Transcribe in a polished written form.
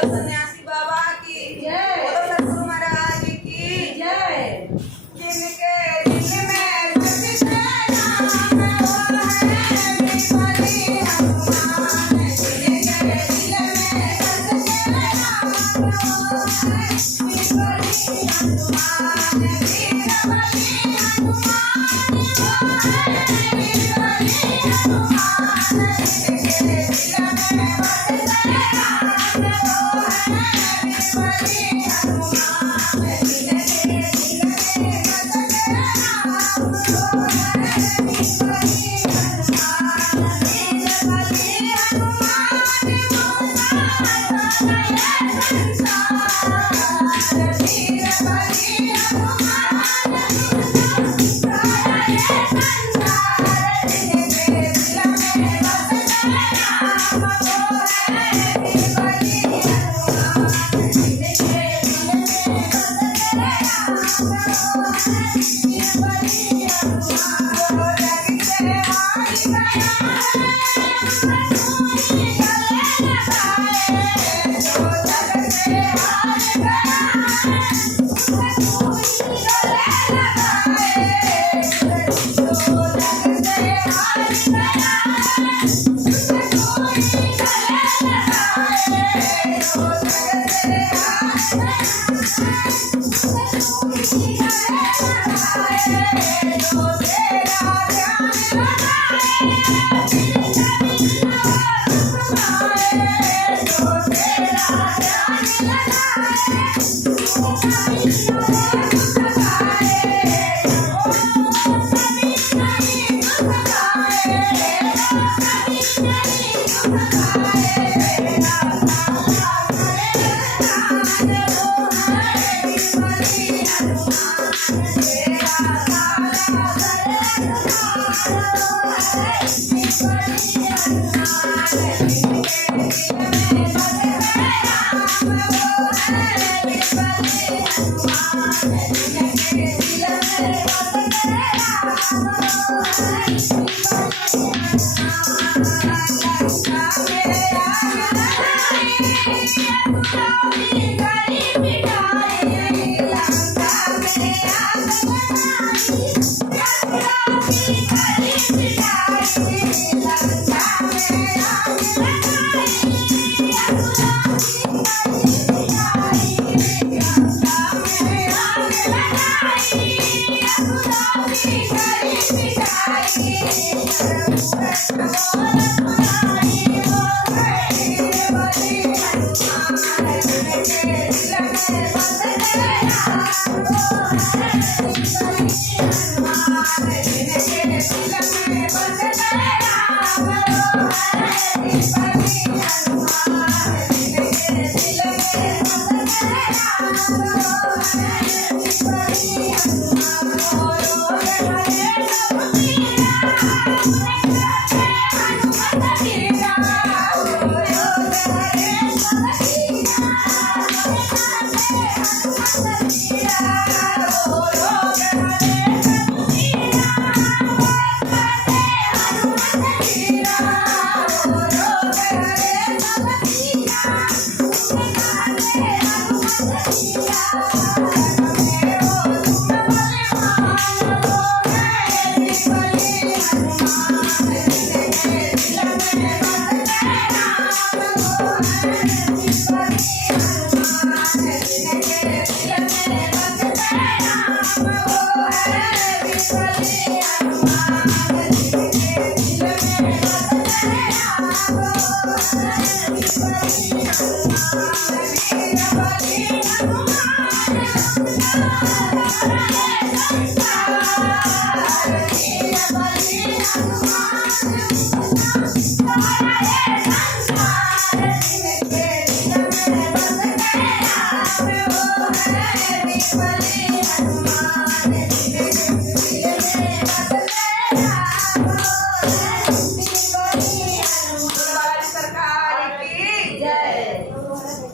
सन्यासी बाबा की जय, बोलो सतगुरु महाराज की जय। जिनके दिल में बसते राम वो है विपरी हनुमान, जिनके दिल में बसते राम वो है विपरी हनुमान, वीरबली हनुमान वो है विपरी हनुमान, जिनके दिल में बसते राम वो है विपरी हनुमान, जिनके दिल में बसते राम वो है विपरी हनुमान, वीरबली हनुमान वो है संसार, वीरबली हनुमान Thank you.